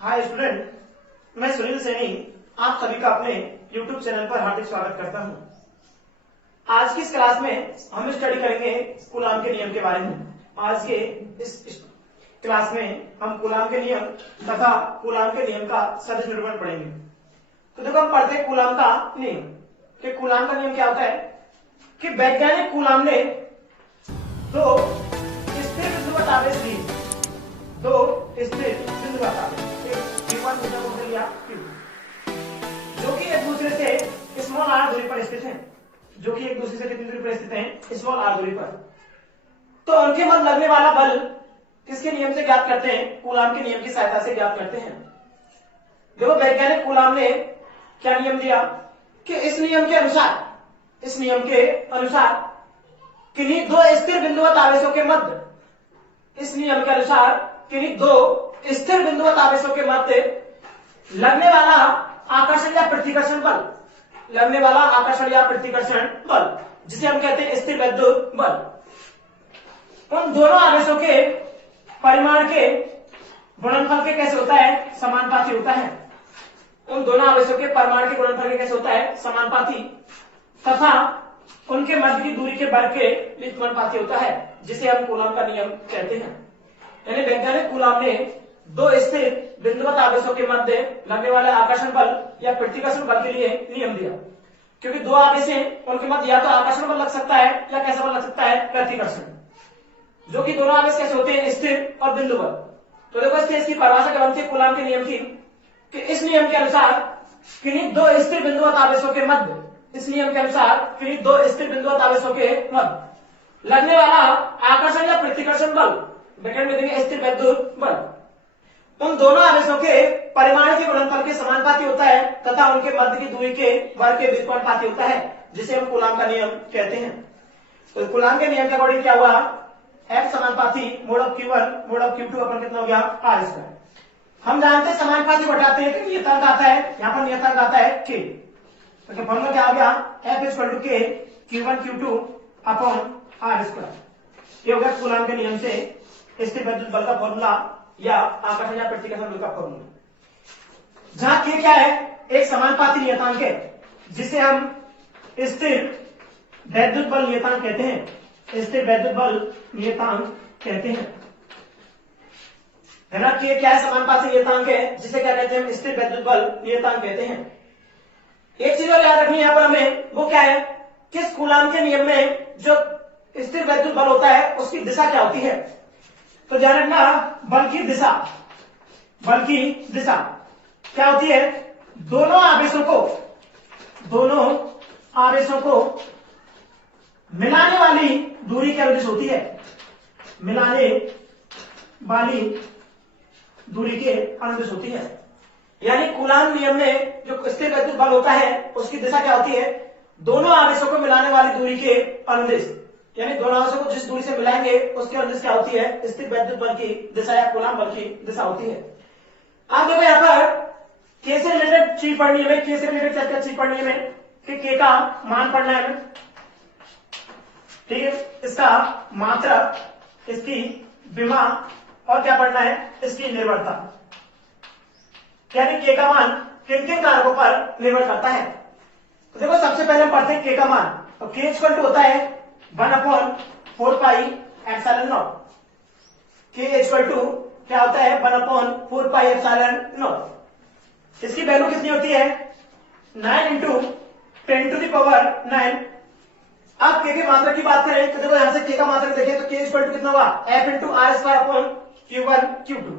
Hi student, मैं सुनील सैनी आप सभी का अपने YouTube चैनल पर हार्दिक स्वागत करता हूं। आज की इस क्लास में हम स्टडी करेंगे कूलाम के नियम के बारे में। आज के इस क्लास में हम कूलाम के नियम तथा कूलाम के नियम का सदिश निरूपण पढ़ेंगे। तो देखो, हम पढ़ते हैं कूलाम का नियम कि कूलाम का नियम क्या होता है कि वैज्ञानिक कूलाम ने दो स्थिर बिंदुवत आवेश दिए, दो स्थिर बिंदुवत आवेश Q1 लिया Q, जो कि एक दूसरे से स्मॉल r दूरी पर स्थित हैं, जो कि एक दूसरे से कितनी दूरी पर स्थित हैं? स्मॉल r दूरी पर। तो उनके मध्य लगने वाला बल किसके नियम से ज्ञात करते हैं? कूलाम के नियम की सहायता से ज्ञात करते हैं। देखो, वैज्ञानिक कूलाम ने क्या नियम दिया कि इस नियम के अनुसार किन्हीं दो स्थिर बिंदुवत आवेशों के मध्य, इस नियम के अनुसार किन्हीं दो स्थिर बिंदुवत आवेशों के मध्य लगने वाला आकर्षण या प्रतिकर्षण बल, लगने वाला आकर्षण या प्रतिकर्षण बल, जिसे हम कहते हैं स्थिर वैद्युत बल, उन दोनों आवेशों के परिमाण के गुणनफल के कैसे होता है? समानुपाती होता है। उन दोनों आवेशों के परिमाण के गुणनफल के कैसे होता है? समानुपाती, तथा उनके मध्य की दूरी के वर्ग के व्युत्क्रमानुपाती होता है, जिसे हम कूलाम का नियम कहते हैं। यानी वैज्ञानिक कूलाम ने दो स्थिर बिंदुवत आवेशों के मध्य लगने वाले आकर्षण बल या प्रतिकर्षण बल के लिए नियम दिया, क्योंकि दो आवेश हैं, उनके मध्य या तो आकर्षण बल लग सकता है या कैसा बल लग सकता है? प्रतिकर्षण, जो कि दोनों आवेश कैसे होते हैं? स्थिर और बिंदुवत। तो देखो, इसकी परिभाषा क्या बनती है कूलाम के नियम की कि इस नियम के अनुसार किन्हीं दो स्थिर बिंदुवत आवेशों के मध्य, इस नियम के अनुसार किन्हीं दो स्थिर बिंदुवत आवेशों के मध्य लगने वाला आकर्षण या प्रतिकर्षण बल, ब्रैकेट में देंगे स्थिर वैद्युत बल, उन दोनों आवेशों के परिमाण के गुणनफल के समानुपाती होता है तथा उनके मध्य की दूरी के वर्ग के व्युत्क्रमानुपाती होता है, जिसे हम कूलाम का नियम कहते हैं। तो कूलाम के नियम के अकॉर्डिंग क्या हुआ? F समानुपाती mode of Q1 mode of Q2 upon कितना हो गया? R square. हम जानते हैं समानुपाती बढ़ाते हैं कि नियतांक आता है, यहाँ पर नियतांक आता है K, तो फॉर्मूला क्या हो गया? F equal to K Q1 Q2 upon R square. ये हो गया कूलाम के नियम से स्थिर वैद्युत बल का फॉर्मूला या आकर्षण या प्रतिकर्षण बल का फॉर्मूला। जहां K क्या है? एक समानुपाती नियतांक है, जिसे हम स्थिर वैद्युत बल नियतांक कहते हैं, स्थिर वैद्युत बल नियतांक कहते हैं, है ना। K क्या है? समानुपाती नियतांक है, जिसे क्या कहते हैं? हम स्थिर वैद्युत बल नियतांक कहते हैं। एक चीज और याद रखनी है यहाँ पर हमें, वो क्या है? किस कूलाम के नियम में जो स्थिर वैद्युत बल होता है उसकी दिशा क्या होती है? तो ध्यान रखना, बल की दिशा क्या होती है? दोनों आवेशों को मिलाने वाली दूरी के अनुदिश होती है, मिलाने वाली दूरी के अनुदिश होती है। यानी कूलाम नियम में जो स्थिर वैद्युत बल होता है उसकी दिशा क्या होती है? दोनों आवेशों को मिलाने वाली दूरी के अनुदिश, यानी दोनों आवेशों को जिस दूरी से मिलाएंगे उसके अनुदिश क्या होती है? स्थिर वैद्युत बल की दिशा या कूलाम बल की दिशा होती है। आप देखो, यहाँ पर K से रिलेटेड चीज पढ़नी है, K से रिलेटेड क्या चीज पढ़नी है कि K का मान पढ़ना है, ठीक है, इसका मात्रक, इसकी विमा और क्या पढ़ना है? इसकी निर्भरता, यानी K का मान किन किन कारकों पर निर्भर करता है। तो देखो, सबसे पहले हम पढ़ते हैं K का मान। तो K इक्वल टू होता है 1/4 pi epsilon naught. K equal to क्या होता है? 1/4 पाई एप्सिलॉन नॉट। इसकी वैल्यू कितनी होती है? 9 इंटू 10⁹। अब K के मात्रक की बात करें तो देखो, यहां से K का मात्रक देखें तो K इक्वल टू कितना हुआ? F into R square upon Q1 Q2।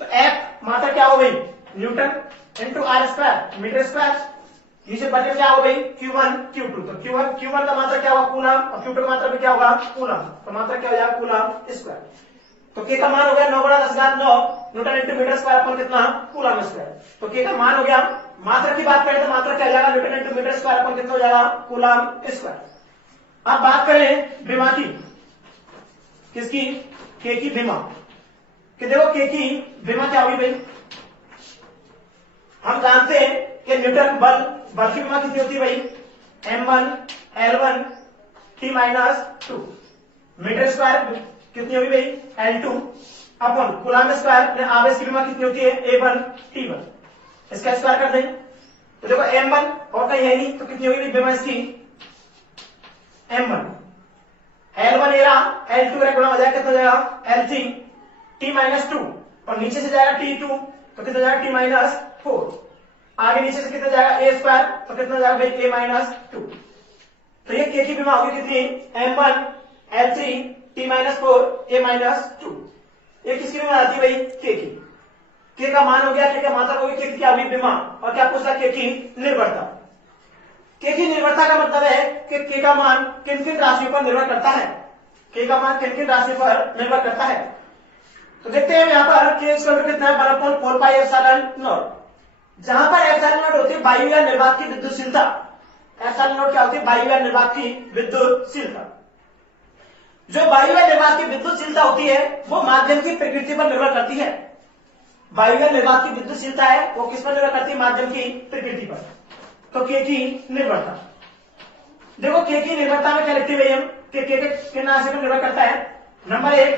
तो F मात्रक क्या हो गई? Newton into R square metre square, नीचे बचे क्या हो गई? Q1 Q2। तो Q1 का मात्रक क्या हुआ? कूलाम, और Q2 का मात्रक भी क्या होगा? कूलाम। तो मात्रक क्या हो जाएगा? Coulomb square. तो K का मान हो गया 9/10⁹ newton into metre square upon कितना? Coulomb square. तो K का मान हो गया। मात्रक की बात करें तो मात्रक क्या हो जाएगा? Newton into metre square upon कितना हो जाएगा? Coulomb square. अब बात करें विमा की, किसकी? K की विमा। कि देखो, K की विमा क्या होगी भाई? हम जानते हैं कि न्यूटन बल की विमा कितनी होती है भाई? m1 L1 T-2 metre square कितनी होगी भाई? L2 अपॉन कूलम्ब स्क्वायर आवेश की विमा कितनी होती है A1 T1, इसका स्क्वायर कर देंगे तो देखो M1 और कहीं है नहीं तो कितनी होगी विमा इसकी M1, L1 एरा L2 गुणा हो जाएगा कितना हो जाएगा L3 T-2 और नीचे से जाएगा T2 तो कितना जाएगा T-4, आगे नीचे से कितना जाएगा A स्क्वायर तो कितना जाएगा भाई A-2, तो ये K की विमा होगी कितनी M1 L3 T-4 A-2, ये किसकी विमा आती है भाई K की। K का मान हो गया, K का मात्रक हो गया, K की क्या हुई विमा, और क्या पूछता K की निर्भरता। K की निर्भरता का मतलब है कि K का मान किन किन राशियों पर निर्भर करता है, K का मान किन किन राशि पर निर्भर करता है। तो देखते हैं यहाँ पर K स्क्वायर कितना है 1/4 पाई एप्सिलॉन नॉट, जहां पर एप्सिलॉन नॉट होती है वायु या निर्वात की विद्युतशीलता, एप्सिलॉन नॉट क्या होती है वायु या निर्वात की विद्युतशीलता। जो वायु या निर्वात की विद्युतशीलता होती है वो माध्यम की प्रकृति पर निर्भर करती है, वायु या निर्वात की विद्युतशीलता है वो किस पर निर्भर करती है माध्यम की प्रकृति पर। तो K की निर्भरता, देखो K की निर्भरता में क्या लिखते हैं हम कि K किन राशि पर निर्भर करता है, नंबर 1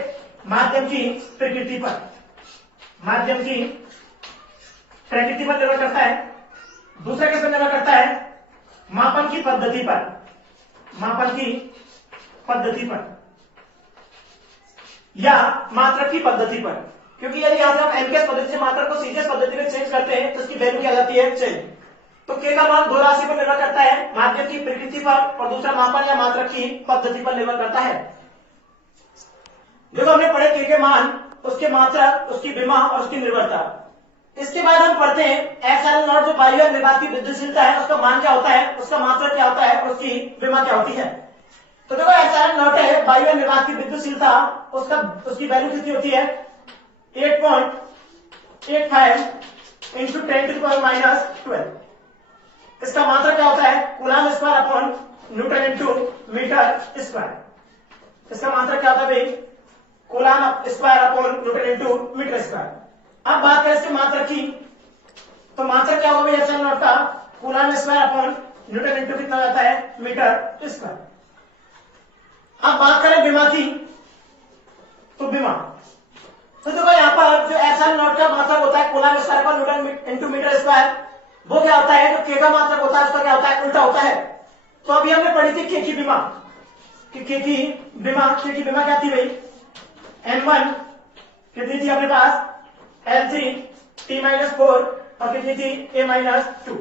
माध्यम की प्रकृति पर, माध्यम की प्रकृति पर निर्भर करता है। दूसरा किस पर निर्भर करता है मापन की पद्धति पर, मापन की पद्धति पर या मात्रक की पद्धति पर, क्योंकि यदि यहां से हम एमकेएस पद्धति से मात्रक को सीजीएस पद्धति में चेंज करते हैं तो इसकी वैल्यू क्या जाती है चेंज। तो K का मान दो राशि पर निर्भर करता है, माध्यम की प्रकृति पर और दूसरा मापन या मात्रक की पद्धति पर निर्भर करता है। देखो हमने पढ़े K के मान, उसके मात्रक, उसकी विमा और उसकी निर्भरता। इसके बाद हम पढ़ते हैं एप्सिलॉन नॉट जो वायु या निर्वात की विद्युतशीलता है उसका मान क्या होता है, उसका मात्रक क्या होता है और उसकी विमा क्या होती है। तो देखो एप्सिलॉन नॉट है वायु या निर्वात की विद्युतशीलता, उसकी वैल्यू कितनी होती है 8.85 इंटू 10⁻12। इसका मात्रक क्या होता है coulomb square upon newton into metre square. इसका मात्रक क्या होता है भाई coulomb square upon newton into metre square. अब बात करें इसके मात्रक की, तो मात्रक क्या होगा एप्सिलॉन नॉट का coulomb square upon newton into कितना जाता है मीटर स्क्वायर। अब बात करें विमा की, तो विमा, तो देखो यहाँ पर जो एप्सिलॉन नॉट का मात्रक होता है coulomb square upon newton into metre square, वो क्या होता है जो K का मात्रक होता है उसका क्या होता है उल्टा होता है। तो अभी हमने पढ़ी थी K की विमा, कि K की विमा क्या थी भाई N1 कितनी थी अपने पास L3 T-4 और कितनी थी A-2।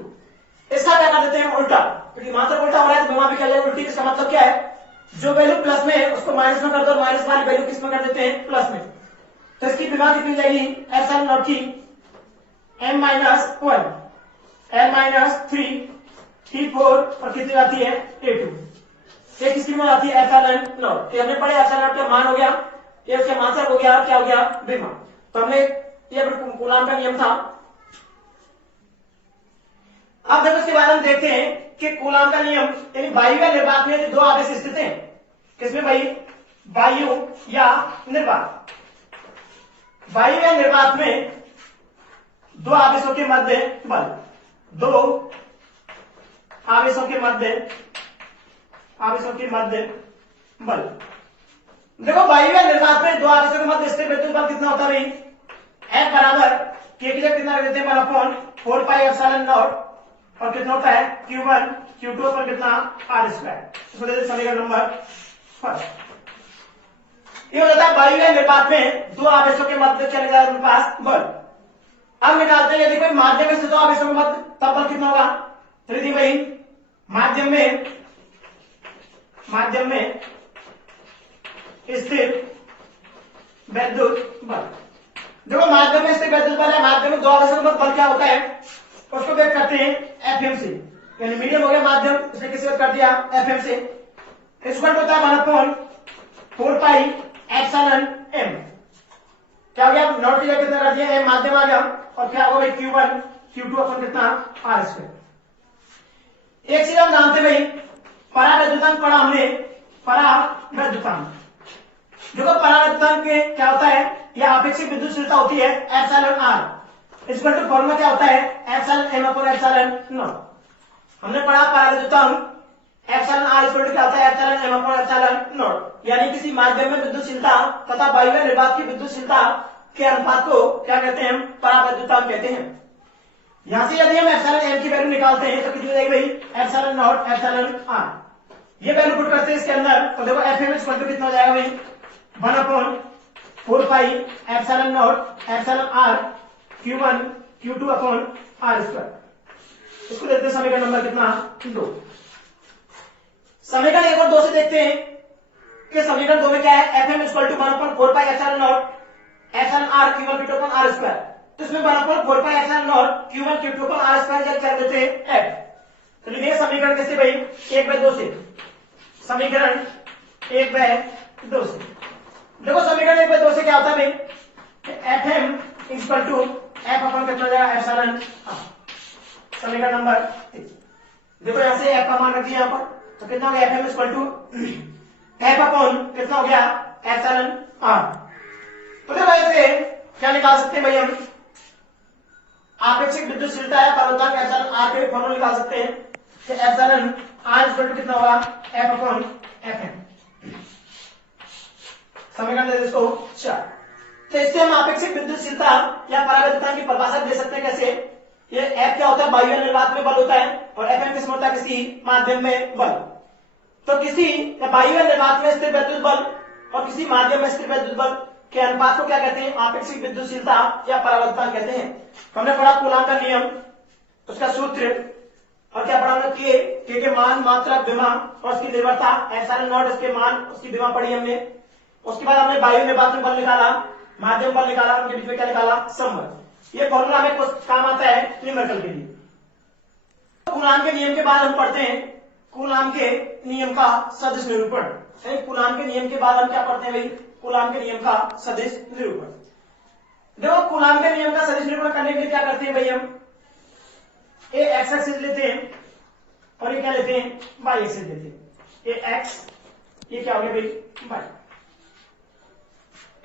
इसका क्या कर देते हैं उल्टा, क्योंकि मात्रक उल्टा हो रहा है तो विमा भी क्या जाएगी उल्टी। इसका मतलब क्या है जो वैल्यू प्लस में है उसको माइनस में कर दो, माइनस वाली वैल्यू किस में कर देते हैं प्लस में। तो इसकी विमा कितनी जाएगी एप्सिलॉन नॉट की M-1 L-3 T4 और कितनी आती है A2। ये किसकी विमा आती है एप्सिलॉन नॉट। हमने पढ़े एप्सिलॉन नॉट का मान हो गया, ये उसका मात्रक हो गया, क्या हो गया विमा। तो हमने ये कूलम्ब का नियम था। अब देखो इसके बाद हम देखते हैं कि कूलम्ब का नियम यानी वायु या निर्वात में दो आवेश स्थित हैं, किसमें भाई वायु या निर्वात। वायु या निर्वात में दो आवेशों के मध्य बल, दो आवेशों के मध्य बल। देखो वायु या निर्वात में दो आवेशों के मध्य स्थिर विद्युत बल कितना होता है भाई F बराबर K के लिए कितना देते हैं 1/4 पाई एप्सिलॉन नॉट और कितना होता है Q1 Q2 पर कितना R स्क्वायर। इसको देते समीकरण नंबर 1। ये हो जाता है वायु या निर्वात में दो आवेशों के मध्य चले जाए उनके पास बल। अब निकालते हैं यदि कोई माध्यम में से दो आवेशों के मध्य तब बल कितना होगा, तो यदि भाई माध्यम में स्थिर विद्युत बल, देखो माध्यम में स्थिर विद्युत बल है, माध्यम में दो आवेशों के मध्य बल क्या होता है उसको व्यक्त करते हैं FM से, यानी मीडियम हो गया माध्यम, इसने किसी व्यक्त कर दिया FM से। इक्वल होता है 1/4 पाई एप्सिलॉन M। क्या हो गया नॉट की जगह कितना कर दिया M माध्यम आ गया और क्या होगा भाई Q1 Q2 अपन कितना R स्क्वायर। एक चीज हम जानते भाई परावैद्युतांक पढ़ा हमने, परावैद्युतांक। देखो परावैद्युतांक क्या होता है, यह आपेक्षिक विद्युतशीलता होती है एप्सिलॉन R। इसका तो फॉर्मूला क्या होता है epsilon M upon epsilon not. हमने पढ़ा परावैद्युतांक एप्सिलॉन R इक्वल टू क्या होता है epsilon M upon epsilon not, यानी किसी माध्यम में विद्युतशीलता तथा वायु या निर्वात की विद्युतशीलता के अनुपात को क्या कहते हैं, हम परावैद्युतांक कहते हैं। यहां से यदि हम एप्सिलॉन एम की वैल्यू निकालते हैं तो कितनी हो जाएगी भाई, एप्सिलॉन नॉट एप्सिलॉन आर। ये वैल्यू पुट करते हैं इसके अंदर तो देखो एफ एम इक्वल टू कितना हो जाएगा भाई, 1/4 pi epsilon naught epsilon r Q1 Q2 upon r square. इसको देखते हैं समीकरण नंबर कितना, 2। समीकरण 1 और 2 से देखते हैं कि समीकरण 2 में क्या है, F m equal to 1/4 pi epsilon naught epsilon r Q1 Q2 upon r square. तो इसमें 1/4 pi epsilon naught Q1 Q2 upon r square जब कर देते हैं एफ, तो लिखिए समीकरण कैसे भाई, 1/2 से। समीकरण 1/2 से देखो समीकरण 1/2 से क्या होता है भाई, F m equal to F upon कितना जाएगा, एप्सिलॉन आर। समीकरण नंबर 3 देखो यहां से एफ का मान रख दिया यहां पर, तो कितना हो गया, F m equal to F upon कितना हो गया, एप्सिलॉन आर। तो देखो ऐसे क्या निकाल सकते हैं भाई हम, आपेक्षिक विद्युतशीलता है परावैद्युतांक एप्सिलॉन आर के फॉर्मूला निकाल सकते हैं कि एप्सिलॉन आर इक्वल टू कितना होगा, एफ अपॉन एफ एम। समीकरण दे इसको 4। तो इससे हम आपेक्षिक विद्युतशीलता या परावैद्युतांक की परिभाषा दे सकते हैं कैसे, ये एफ क्या होता है, बाह्य निर्वात में बल होता है, और एफ एम किसमें होता है, किसी माध्यम में बल। तो किसी बाह्य निर्वात में स्थिर वैद्युत बल और किसी माध्यम में स्थिर वैद्युत बल के अनुपात को क्या कहते हैं, आपेक्षिक विद्युतशीलता या परावैद्युतांक कहते हैं। हमने पढ़ा कूलॉम का नियम, उसका सूत्र, और क्या पढ़ा हमने, के मान, मात्रा, विभव और उसकी निर्भरता, एप्सिलॉन नॉट उसके मान, उसकी विभव पढ़ी हमने। उसके बाद हमने बाह्य निर्वात में बल निकाला, माध्यम बल निकाला, उनके बीच में क्या निकाला, संबंध। ये फॉर्मूला हमें काम आता है न्यूमेरिकल के लिए। कूलॉम के नियम के बाद हम पढ़ते हैं कूलॉम के नियम का सदिश निरूपण। कूलॉम के नियम के बाद हम क्या पढ़ते हैं भाई, कूलॉम के नियम का सदिश निरूपण। देखो कूलॉम के नियम का सदिश निरूपण करने के लिए क्या करते हैं भाई, हम ये एक्स एक्सिस लेते हैं और ये क्या लेते हैं, वाई एक्सिस लेते हैं। ये एक्स, ये क्या हो गया भाई, वाई।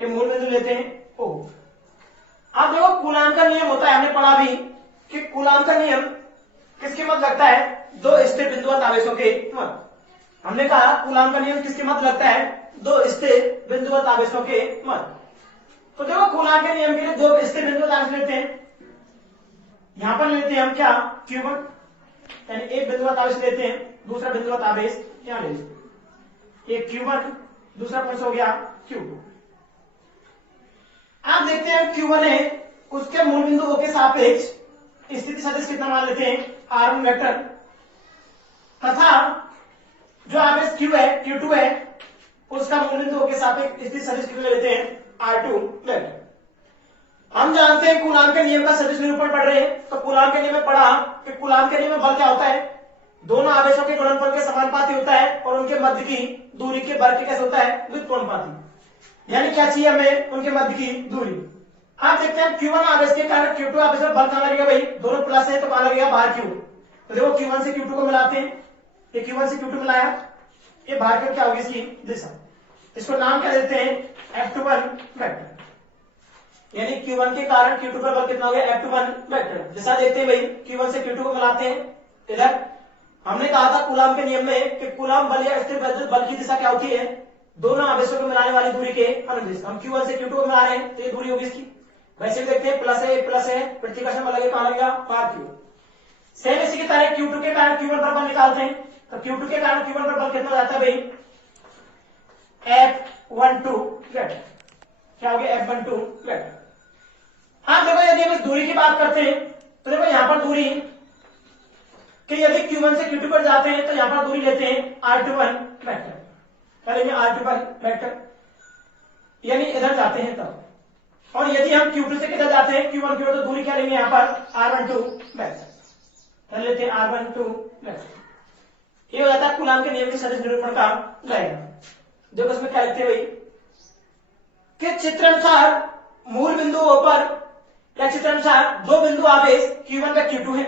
ये मूल बिंदु लेते हैं ओ। अब देखो कूलॉम का नियम होता है, हमने पढ़ा भी कि कूलॉम का नियम किसके मत लगता है, दो स्थिर बिंदुवत आवेशों के मत। हमने कहा कूलॉम का नियम किसके मत लगता है, दो स्थिर बिंदुवत आवेशों के मत। तो देखो कूलॉम के नियम के लिए दो स्थिर बिंदुवत आवेश लेते हैं, यहां पर लेते हैं हम क्या, Q1, यानी एक बिंदुवत आवेश लेते हैं, दूसरा बिंदुवत आवेश यहां ले लेते हैं। एक Q1, दूसरा कौन सा हो गया, Q2। आप देखते हैं Q1 है, उसके मूल बिंदु O के सापेक्ष स्थिति सदिश कितना मान लेते हैं, R1 वेक्टर, तथा जो आवेश Q है, Q2 है, उसका मूल बिंदु O के सापेक्ष स्थिति सदिश कितना लेते हैं, R2 वेक्टर। हम जानते हैं कूलॉम के नियम का सदिश निरूपण पढ़ रहे हैं, तो कूलॉम के नियम में पढ़ा कि कूलॉम के नियम में बल क्या होता है, दोनों आवेशों के गुणनफल के समानुपाती होता है और उनके मध्य की दूरी के वर्ग के कैसे होता है, व्युत्क्रमानुपाती। यानी क्या चाहिए हमें, उनके मध्य की दूरी। आप देखते हैं Q1 आवेश के कारण Q2 आवेश में बल कहां लगेगा भाई, दोनों प्लस है तो कहां लगेगा, बाहर Q। तो देखो Q1 से Q2 को मिलाते हैं, ये Q1 से Q2 मिलाया, ये बाहर की क्या होगी इसकी दिशा, इसको नाम क्या देते हैं, F21 वेक्टर। यानी Q1 के कारण Q2 पर बल कितना हो गया, F21 वेक्टर। दिशा देखते हैं भाई, Q1 से Q2 को मिलाते हैं, इधर हमने कहा था कूलॉम के नियम में कि कूलॉम बल या स्थिर वैद्युत बल की दिशा क्या होती है, दोनों आवेशों को मिलाने वाली दूरी के अनुदिश। हम Q1 से Q2 को मिला रहे हैं तो ये दूरी होगी इसकी, वैसे भी देखते हैं प्लस है, प्रतिकर्षण बल लगे कहां लगेगा, बाहर Q। सेम इसी की तरह Q2 के कारण Q1 पर बल निकालते हैं, तो Q2 के कारण Q1 पर बल कितना जाता है भाई, F12 वेक्टर। क्या हो गया, F12 वेक्टर। हाँ देखो यदि हम इस दूरी की बात करते हैं तो देखो यहां पर दूरी कि यदि Q1 से Q2 पर जाते हैं तो यहां पर दूरी लेते हैं R21 वेक्टर। क्या लेंगे, R21 वेक्टर, यानी इधर जाते हैं तब। और यदि हम Q2 से किधर जाते हैं, Q1 की ओर, तो दूरी क्या लेंगे यहां पर, R12 वेक्टर। कर लेते हैं R12 वेक्टर। ये हो जाता है कूलॉम के नियम के सदिश निरूपण का डायग्राम। देखो इसमें क्या लिखते हैं भाई कि चित्रानुसार मूल बिंदुओं पर या चित्रानुसार दो बिंदु आवेश Q1 व Q2 है।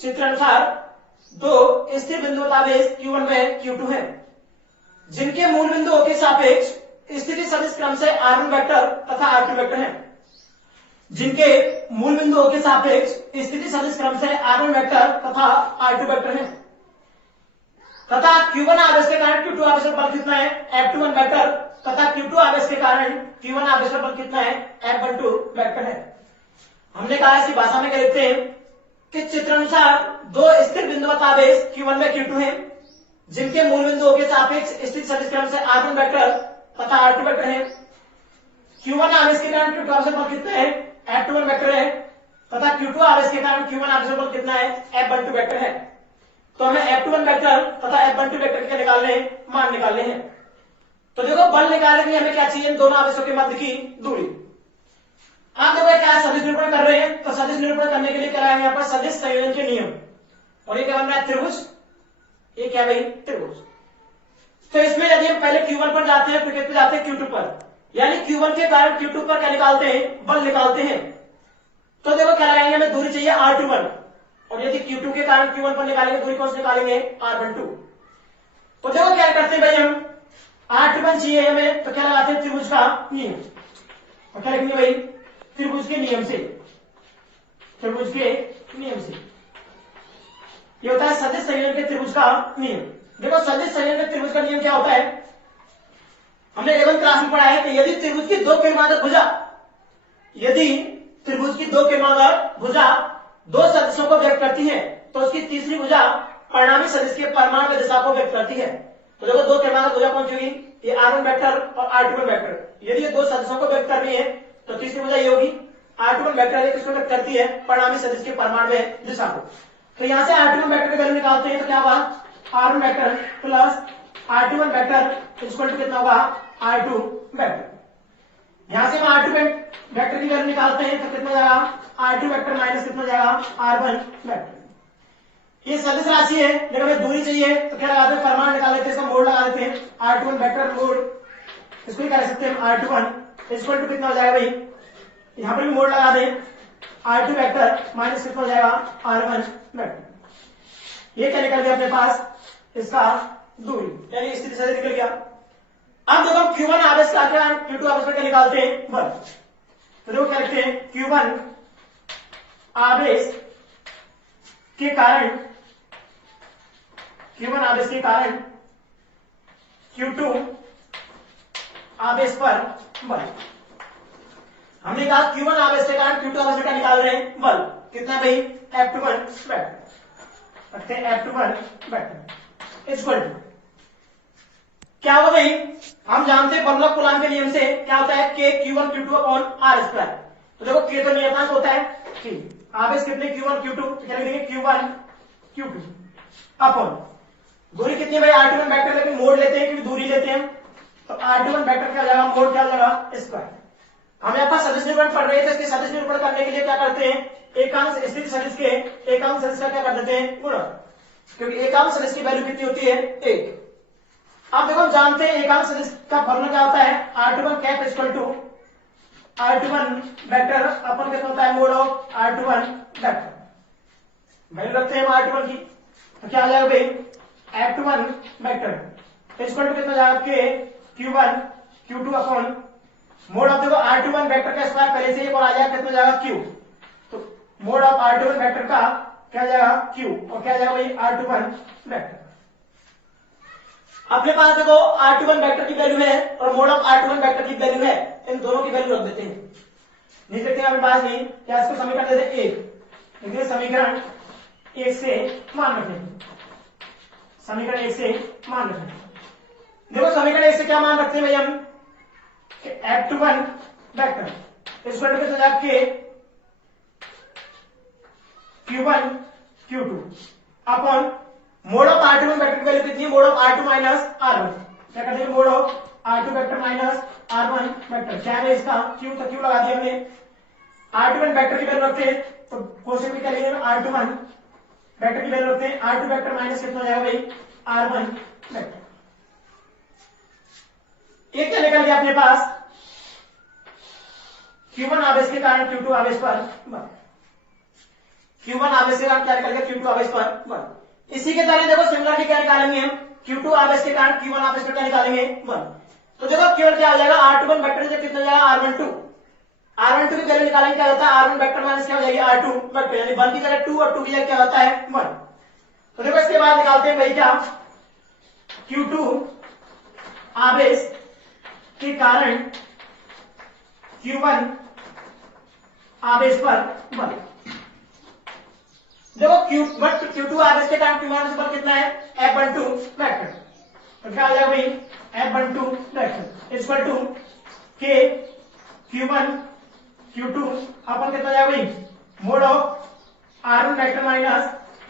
चित्रानुसार दो स्थिर बिंदु आवेश Q1 व Q2 है, जिनके मूल बिंदुओं के सापेक्ष स्थिति सदिश क्रम से R1 वेक्टर तथा R2 वेक्टर है। जिनके मूल बिंदुओं के सापेक्ष स्थिति सदिश क्रम से R1 वेक्टर तथा R2 वेक्टर है, तथा Q1 आवेश के कारण Q2 आवेश का बल कितना है, F21 वेक्टर, तथा Q2 आवेश के कारण Q1 आवेश पर बल कितना है, F12 वेक्टर है। हमने कहा इसकी भाषा में क्या लिखते हैं कि चित्रानुसार दो स्थिर बिंदुवत आवेश Q1 में Q2 है, जिनके मूल बिंदुओं के सापेक्ष स्थित सदिश क्रम से R1 वेक्टर तथा R2 वेक्टर है। Q1 आवेश के कारण Q2 आवेश पर कितना है, F21 वेक्टर है तथा Q2 आवेश के कारण Q1 आवेश पर कितना है, F12 वेक्टर है। तो हमें F21 वेक्टर तथा F12 वेक्टर के निकालने हैं, मान निकालने हैं। तो देखो बल निकालने के लिए हमें क्या चाहिए, इन दोनों आवेशों के मध्य की दूरी। आप देखो क्या सदिश निरूपण कर रहे हैं, तो सदिश निरूपण करने के लिए क्या है यहाँ पर सदिश संयोजन के नियम, और ये क्या बन रहा है, त्रिभुज। ये क्या भाई, त्रिभुज। तो इसमें यदि हम पहले Q1 पर जाते हैं, फिर किस पे जाते हैं, Q2 पर, यानी Q1 के कारण Q2 पर क्या निकालते हैं, बल निकालते हैं। तो देखो क्या लगाएंगे, हमें दूरी चाहिए R21, और यदि Q2 के कारण Q1 पर निकालेंगे, दूरी कौन सी निकालेंगे, R12। तो देखो क्या करते हैं भाई, हम R21 चाहिए हमें, तो क्या लगाते हैं, त्रिभुज का नियम। और क्या लिखेंगे भाई, त्रिभुज के नियम से, त्रिभुज के नियम से। ये होता है सदिश संयोजन के त्रिभुज का नियम। देखो सदिश संयोजन के त्रिभुज का नियम क्या होता है, हमने 11th क्लास में पढ़ा है कि यदि त्रिभुज की दो किरणवादक भुजा, यदि त्रिभुज की दो किरणवादक भुजा दो सदिशों को व्यक्त करती है, तो उसकी तीसरी भुजा परिणामी सदिश के परिमाण में दिशा को व्यक्त करती है। तो देखो दो किरणवादक भुजा कौन सी होगी, ये R1 वेक्टर और R21 वेक्टर। यदि ये दो सदिशों को व्यक्त कर रही है, तो तीसरी भुजा ये होगी R21 वेक्टर, किसको व्यक्त करती है, परिणामी सदिश के परिमाण में दिशा को। तो यहां से R21 वेक्टर की वैल्यू निकालते हैं, तो क्या होगा, R1 vector plus R21 vector equal to कितना होगा, R2 वेक्टर। यहां से हम R2 वेक्टर की वैल्यू निकालते हैं, तो कितना जाएगा, R2 वेक्टर माइनस कितना जाएगा, R1 वेक्टर। ये सदिश राशि है, लेकिन हमें दूरी चाहिए, तो क्या लगाते हैं, परिमाण निकाल लेते हैं, इसका मोड लगा देते हैं, R21 वेक्टर मोड, इसको ही कह सकते हैं R21 इक्वल टू कितना हो जाएगा भाई, यहां पर भी मोड लगा दें, R2 वेक्टर माइनस कितना हो जाएगा, R1 वेक्टर। ये क्या निकल गया अपने पास, इसका दूरी, यानी इस दिशा से निकल गया। अब देखो हम Q1 आवेश का कारण Q2 आवेश में क्या निकालते हैं, बल। तो देखो क्या लिखते हैं, Q1 आवेश के कारण, Q1 आवेश के कारण Q2 आवेश पर बल। हमने कहा Q1 आवेश के कारण Q2 आवेश का निकाल रहे हैं बल, कितना भाई, F21 वेक्टर, रखते हैं F21 वेक्टर इक्वल टू क्या होगा भाई, हम जानते हैं बर्नौली कूलॉम के नियम से क्या होता है, K Q1 Q2 upon R²। तो देखो K तो नियतांक होता है, आवेश कितने, Q1 Q2, तो क्या लिखेंगे, Q1 Q2 अपॉन दूरी कितनी भाई, R21 वेक्टर, लेकिन मोड लेते हैं क्योंकि दूरी लेते हैं, तो R21 वेक्टर क्या हो जाएगा, मोड क्या हो जाएगा, स्क्वायर। हम यहाँ पर सदिश निरूपण पढ़ रहे थे, इसके सदिश निरूपण करने के लिए क्या करते हैं, एकांश स्थित सदिश के एकांश सदिश का क्या कर देते हैं, गुणा, क्योंकि एकांश सदिश की वैल्यू कितनी होती है, 1। अब देखो हम जानते हैं एकांश सदिश का फॉर्मूला क्या होता है, R21 cap equal to R21 vector upon कितना होता है, mode of R21 vector. Value रखते हैं हम R21 की, तो क्या आ जाएगा भाई, F21 वेक्टर इक्वल टू कितना जाएगा, K Q1 Q2 upon mod of, देखो R21 वेक्टर का स्क्वायर पहले से एक और आ जाएगा, कितना जाएगा, Q। तो मोड ऑफ R21 वेक्टर का क्या जाएगा, Q, और क्या जाएगा भाई, R21 वेक्टर। अपने पास देखो R21 वेक्टर की वैल्यू है और मोड ऑफ R21 वेक्टर की वैल्यू है, इन दोनों की वैल्यू रख देते हैं, नहीं देखते हमारे पास नहीं, क्या इसको समीकरण देते हैं 1, देखिए समीकरण 1 से मान रखेंगे, समीकरण 1 से मान रखेंगे। देखो समीकरण 1 से क्या मान रखते हैं भाई हम, F21 वेक्टर इस वेक्टर के साथ के Q1 Q2 upon mod of R21 vector की वैल्यू कितनी है, mode of R2 minus R1, क्या करते हैं, mode of R2 vector minus R1 vector, क्या है इसका, Q, तो Q लगा दिया हमने, R21 वेक्टर की वैल्यू रखते हैं, तो क्वेश्चन में क्या लिखेंगे, R21 वेक्टर की वैल्यू रखते हैं, R2 वेक्टर माइनस कितना हो जाएगा भाई, R1 वेक्टर। ये क्या निकल गया अपने पास, Q1 आवेश के कारण Q2 आवेश पर बल, Q1 आवेश के कारण क्या निकल गया, Q2 आवेश पर बल। इसी के तरह देखो सिमिलरली क्या निकालेंगे हम, Q2 आवेश के कारण Q1 आवेश पर क्या निकालेंगे, बल। तो देखो Q1 क्या हो जाएगा, R21 वेक्टर से कितना जाएगा, R12 की वैल्यू निकालेंगे, क्या होता है, R1 वेक्टर माइनस क्या हो जाएगी, R2 वेक्टर, यानी 1 की जगह 2 और 2 की जगह क्या होता है, 1। तो देखो इसके बाद निकालते हैं भाई क्या, Q2 आवेश के कारण Q1 आवेश पर बल। देखो Q2 आवेश के कारण Q1 आवेश बल कितना है, F12 वेक्टर। तो क्या हो जाएगा भाई, F12 vector equal to K Q1 Q2 upon कितना जाएगा भाई, mod of R1 vector minus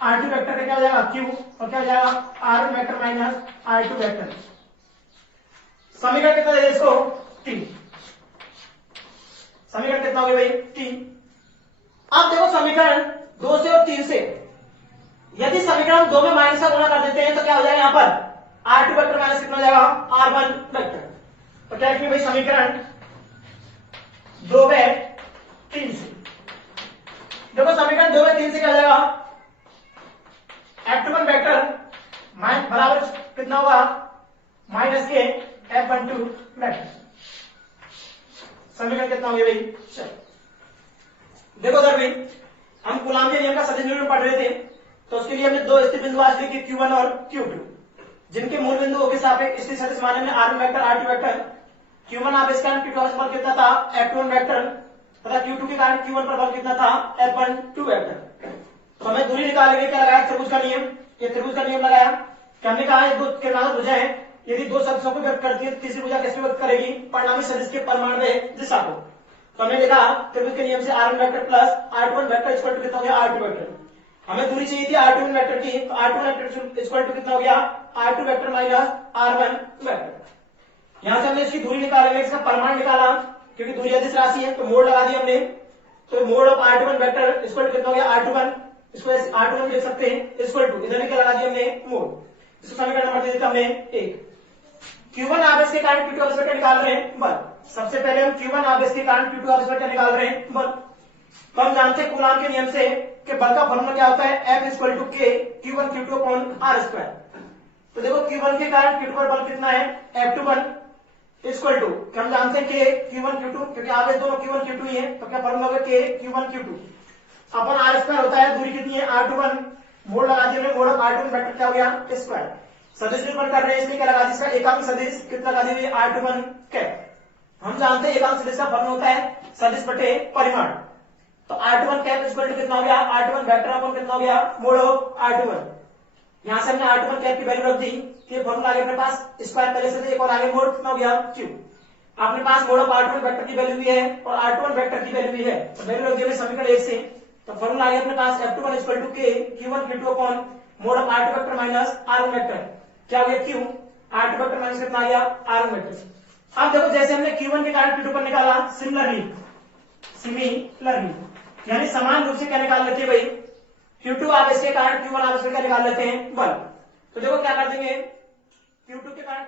R2 vector का क्या हो जाएगा Q, और क्या हो जाएगा R1 vector minus R2 vector. समीकरण कितना दे इसको, 3। समीकरण कितना हो गया भाई, 3। अब देखो समीकरण 2 से और 3 से यदि समीकरण 2 में माइनस का गुणा कर देते हैं तो क्या हो जाएगा, यहाँ पर R2 वेक्टर माइनस कितना हो जाएगा R1 वेक्टर। तो क्या लिखेंगे भाई, समीकरण 2 में 3 से। देखो समीकरण 2 में 3 से क्या हो जाएगा, F21 वेक्टर बराबर कितना होगा, माइनस के F12 वेक्टर। समीकरण कितना हो गया भाई, चलो देखो सर भाई, हम कूलाम के नियम का सदिश निरूपण पढ़ रहे थे, तो उसके लिए हमने दो स्थिर बिंदु आज लिखे Q1 और Q2, जिनके मूल बिंदुओं के सापेक्ष स्थिर सदिश माने में R1 vector R2 vector, Q1 आवेश के कारण Q2 आवेश बल कितना था F21 वेक्टर, तथा Q2 के कारण Q1 पर बल कितना था F12 वेक्टर। तो हमें दूरी निकालेंगे, क्या लगाया, त्रिभुज का नियम। ये त्रिभुज का नियम लगाया कि हमने कहा है दो किनार भुजाएं हैं, यदि दो सदिशों को व्यक्त करती है तीसरी भुजा किसको व्यक्त करेगी, परिणामी सदिश के परिमाणीय दिशा को। तो हमने लिखा त्रिभुज के नियम से R1 vector plus R21 vector equal to कितना हो गया R2 वेक्टर। हमें दूरी चाहिए थी R2 वेक्टर की, तो R2 वेक्टर इक्वल टू कितना हो गया R2 vector minus R1 vector. यहां से हमने इसकी दूरी निकालेंगे, इसका परिमाण निकाला, क्योंकि दूरी अदिश राशि है तो मोड लगा दिया हमने। तो mod of R21 vector equal to कितना हो गया R21, इसको R21 लिख सकते हैं इक्वल टू, इधर क्या लगा दिया हमने मोड। इसको समीकरण नंबर दे देता हमने 1। Q1 आवेश के कारण Q2 आवेश वेक्टर निकाल रहे हैं बल। सबसे पहले हम Q1 आवेश के कारण Q2 आवेश वेक्टर निकाल रहे हैं बल। तो हम जानते हैं कूलाम के नियम से कि बल का फॉर्मूला क्या होता है, F equal to K Q1 Q2 upon R square. तो देखो Q1 के कारण Q2 पर बल कितना है F21 इक्वल टू, हम जानते हैं कि Q1 Q2, क्योंकि आवेश दोनों Q1 Q2 ही है, तो क्या फॉर्मूला होगा K Q1 Q2 अपन R स्क्वायर होता है, दूरी कितनी है R21, मोड लगा दिया मोड ऑफ R21 वेक्टर क्या हो गया स्क्वायर। सदिश निरूपण कर रहे हैं इसलिए क्या लगा दी, इसका एकांक सदिश कितना लगा दी R21 कैप। हम जानते हैं एकांक सदिश का फलन होता है सदिश बटे परिमाण। तो R21 कैप इक्वल टू कितना हो गया R21 वेक्टर अपन कितना हो गया मोड ऑफ R21। यहां से हमने R21 कैप की वैल्यू रख दी, ये फॉर्मूला आगे अपने पास स्क्वायर पहले से एक और आगे मोड कितना हो गया Q। अपने पास मोड ऑफ R21 वेक्टर की वैल्यू भी है और R21 वेक्टर की वैल्यू भी है, तो वैल्यू रख दी समीकरण 1 से। तो फॉर्मूला आगे अपने पास F21 equal to K Q1 Q2 upon mod of R2 vector minus R1 vector, क्या हो गया Q R2 वेक्टर माइनस कितना आ गया R1 वेक्टर। अब देखो जैसे हमने Q1 के कारण Q2 पर निकाला, सिमिलरली यानी समान रूप से क्या निकाल लेते हैं भाई, Q2 आवेश के कारण Q1 आवेश का निकाल लेते हैं बल। तो देखो क्या कर देंगे, Q2 के कारण